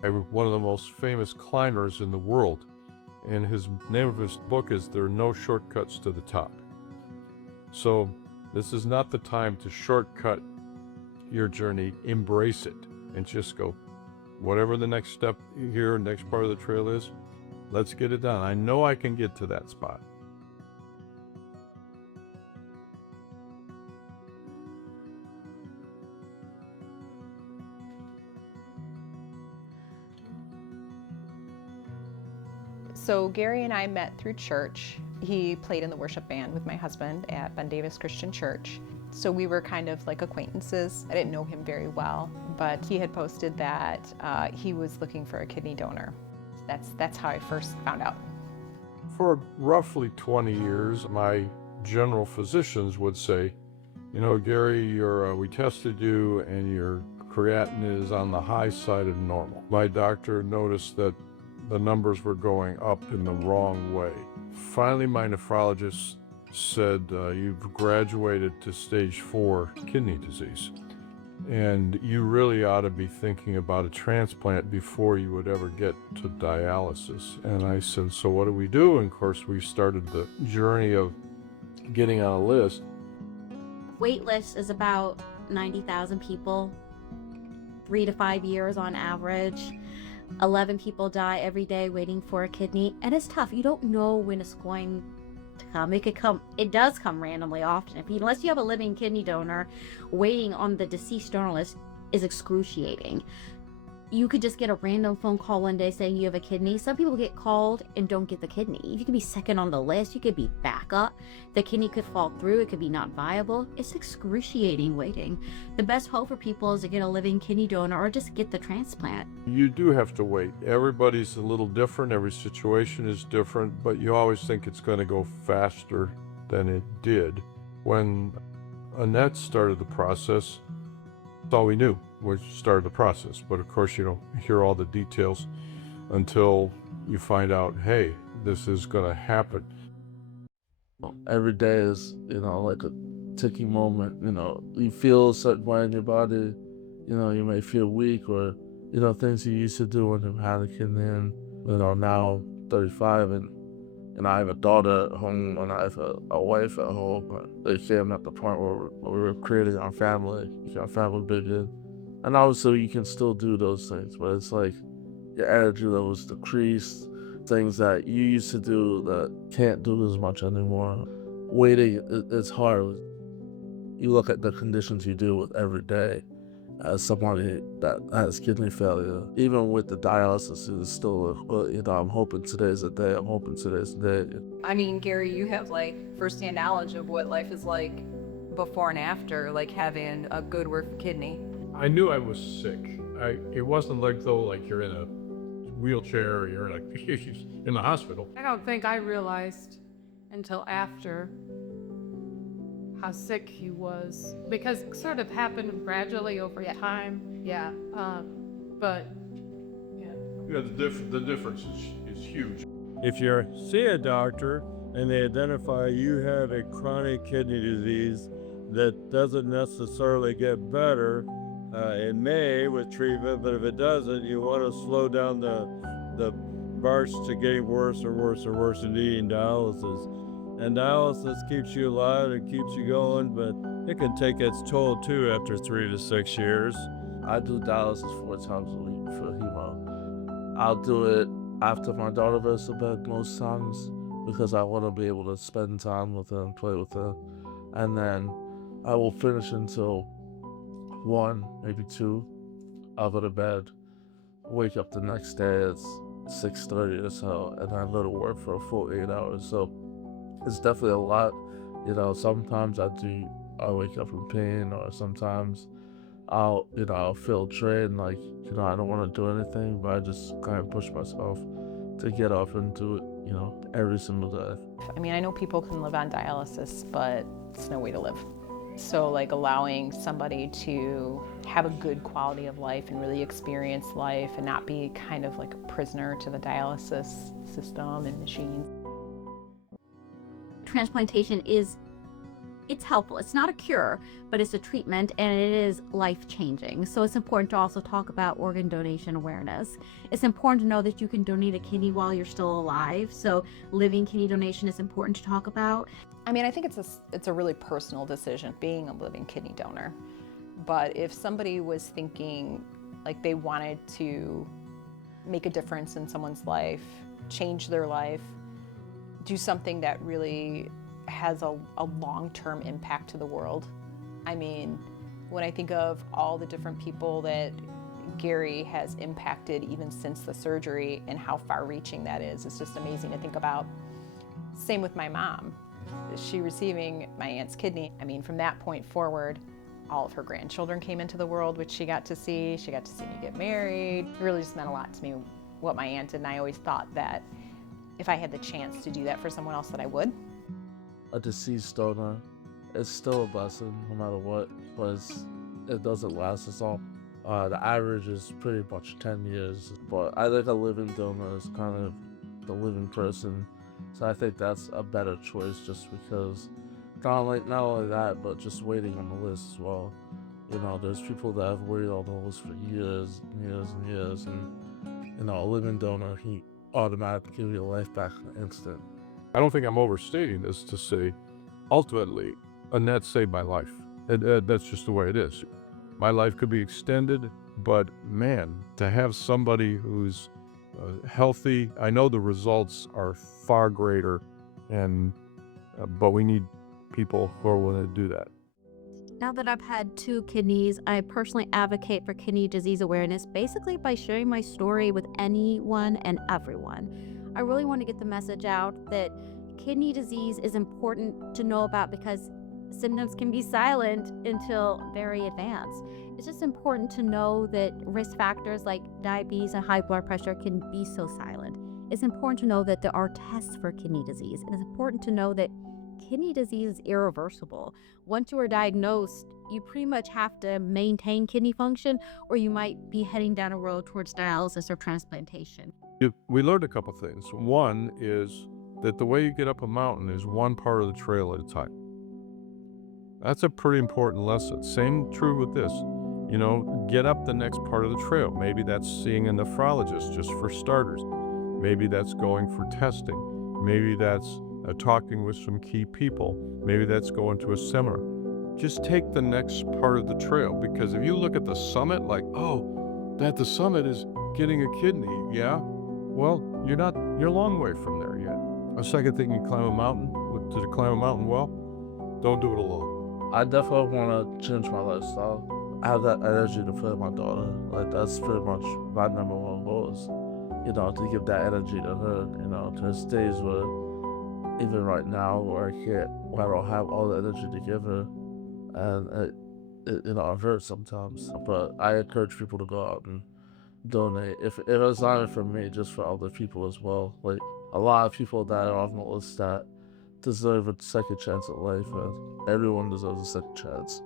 one of the most famous climbers in the world. And his name of his book is There Are No Shortcuts to the Top. So this is not the time to shortcut your journey. Embrace it and just go, whatever the next step here, next part of the trail is, let's get it done. I know I can get to that spot. So Gary and I met through church. He played in the worship band with my husband at Ben Davis Christian Church. So we were kind of like acquaintances. I didn't know him very well, but he had posted that he was looking for a kidney donor. That's how I first found out. For roughly 20 years, my general physicians would say, you know, Gary, we tested you and your creatinine is on the high side of normal. My doctor noticed that the numbers were going up in the wrong way. Finally, my nephrologist said, you've graduated to stage 4 kidney disease, and you really ought to be thinking about a transplant before you would ever get to dialysis. And I said, so what do we do? And of course, we started the journey of getting on a list. Wait list is about 90,000 people, 3 to 5 years on average. 11 people die every day waiting for a kidney, and it's tough. You don't know when it's going to come. It does come randomly often. Unless you have a living kidney donor, waiting on the deceased donor list is excruciating. You could just get a random phone call one day saying you have a kidney. Some people get called and don't get the kidney. You could be second on the list. You could be backup. The kidney could fall through. It could be not viable. It's excruciating waiting. The best hope for people is to get a living kidney donor or just get the transplant. You do have to wait. Everybody's a little different. Every situation is different, but you always think it's going to go faster than it did. When Annette started the process, that's all we knew. We started the process, but of course you don't hear all the details until you find out, hey, this is going to happen. Every day is, like a ticking moment. You feel a certain way in your body. You may feel weak, or things you used to do when you had a kid. And now I'm 35 and I have a daughter at home and I have a wife at home. They say I'm at the point where we're creating our family bigger. And obviously you can still do those things, but it's like your energy levels decrease. Things that you used to do that can't do as much anymore. Waiting, it's hard. You look at the conditions you deal with every day as somebody that has kidney failure. Even with the dialysis, it's still, I'm hoping today's the day. I'm hoping today's the day. I mean, Gary, you have like firsthand knowledge of what life is like before and after, like having a good working kidney. I knew I was sick. It wasn't like though like you're in a wheelchair or you're like in the hospital. I don't think I realized until after how sick he was, because it sort of happened gradually over time. Yeah. But Yeah, the difference is huge. If you see a doctor and they identify you have a chronic kidney disease that doesn't necessarily get better, it may with treatment, but if it doesn't, you want to slow down the march to getting worse and worse and worse and needing dialysis. And dialysis keeps you alive and keeps you going, but it can take its toll too after 3 to 6 years. I do dialysis 4 times a week for hemo. I'll do it after my daughter goes to bed most times because I want to be able to spend time with her and play with her. And then I will finish until 1, maybe 2. I'll go to bed, wake up the next day at 6:30 or so, and I go to work for a full 8 hours. So it's definitely a lot. Sometimes I wake up in pain, or sometimes I'll feel drained, like, I don't want to do anything, but I just kind of push myself to get up and do it, every single day. I mean, I know people can live on dialysis, but it's no way to live. So like allowing somebody to have a good quality of life and really experience life and not be kind of like a prisoner to the dialysis system and machines. Transplantation is it's helpful. It's not a cure, but it's a treatment, and it is life-changing. So it's important to also talk about organ donation awareness. It's important to know that you can donate a kidney while you're still alive. So living kidney donation is important to talk about. I mean, I think it's a really personal decision being a living kidney donor. But if somebody was thinking like they wanted to make a difference in someone's life, change their life, do something that really has a long-term impact to the world. I mean, when I think of all the different people that Gary has impacted even since the surgery and how far-reaching that is, it's just amazing to think about. Same with my mom. She receiving my aunt's kidney, I mean, from that point forward, all of her grandchildren came into the world, which she got to see. She got to see me get married. It really just meant a lot to me what my aunt did, and I always thought that if I had the chance to do that for someone else, that I would. A deceased donor, it's still a blessing no matter what, but it doesn't last as long. The average is pretty much 10 years, but I think a living donor is kind of the living person. So I think that's a better choice just because not only that, but just waiting on the list as well. You know, there's people that have waited on the list for years and years and years, and you know, a living donor, he automatically give your life back in an instant. I don't think I'm overstating this to say, ultimately, Annette saved my life. That's just the way it is. My life could be extended, but man, to have somebody who's healthy, I know the results are far greater, and but we need people who are willing to do that. Now that I've had 2 kidneys, I personally advocate for kidney disease awareness basically by sharing my story with anyone and everyone. I really want to get the message out that kidney disease is important to know about because symptoms can be silent until very advanced. It's just important to know that risk factors like diabetes and high blood pressure can be so silent. It's important to know that there are tests for kidney disease, and it's important to know that kidney disease is irreversible. Once you are diagnosed, you pretty much have to maintain kidney function, or you might be heading down a road towards dialysis or transplantation. We learned a couple things. One is that the way you get up a mountain is one part of the trail at a time. That's a pretty important lesson. Same true with this. You know, get up the next part of the trail. Maybe that's seeing a nephrologist just for starters. Maybe that's going for testing. Maybe that's talking with some key people. Maybe that's going to a seminar. Just take the next part of the trail, because if you look at the summit like, oh, that the summit is getting a kidney, yeah? Well, you're a long way from there yet. A second thing, you climb a mountain, to climb a mountain well, don't do it alone. I definitely want to change my lifestyle. I have that energy to play with my daughter. Like, that's pretty much my number one goal is, you know, to give that energy to her, you know, to days where, even right now, where I don't have all the energy to give her, and you know, it hurts sometimes. But I encourage people to go out and donate. If it's not even for me, just for other people as well. Like, a lot of people that are on the list that deserve a second chance at life, and everyone deserves a second chance.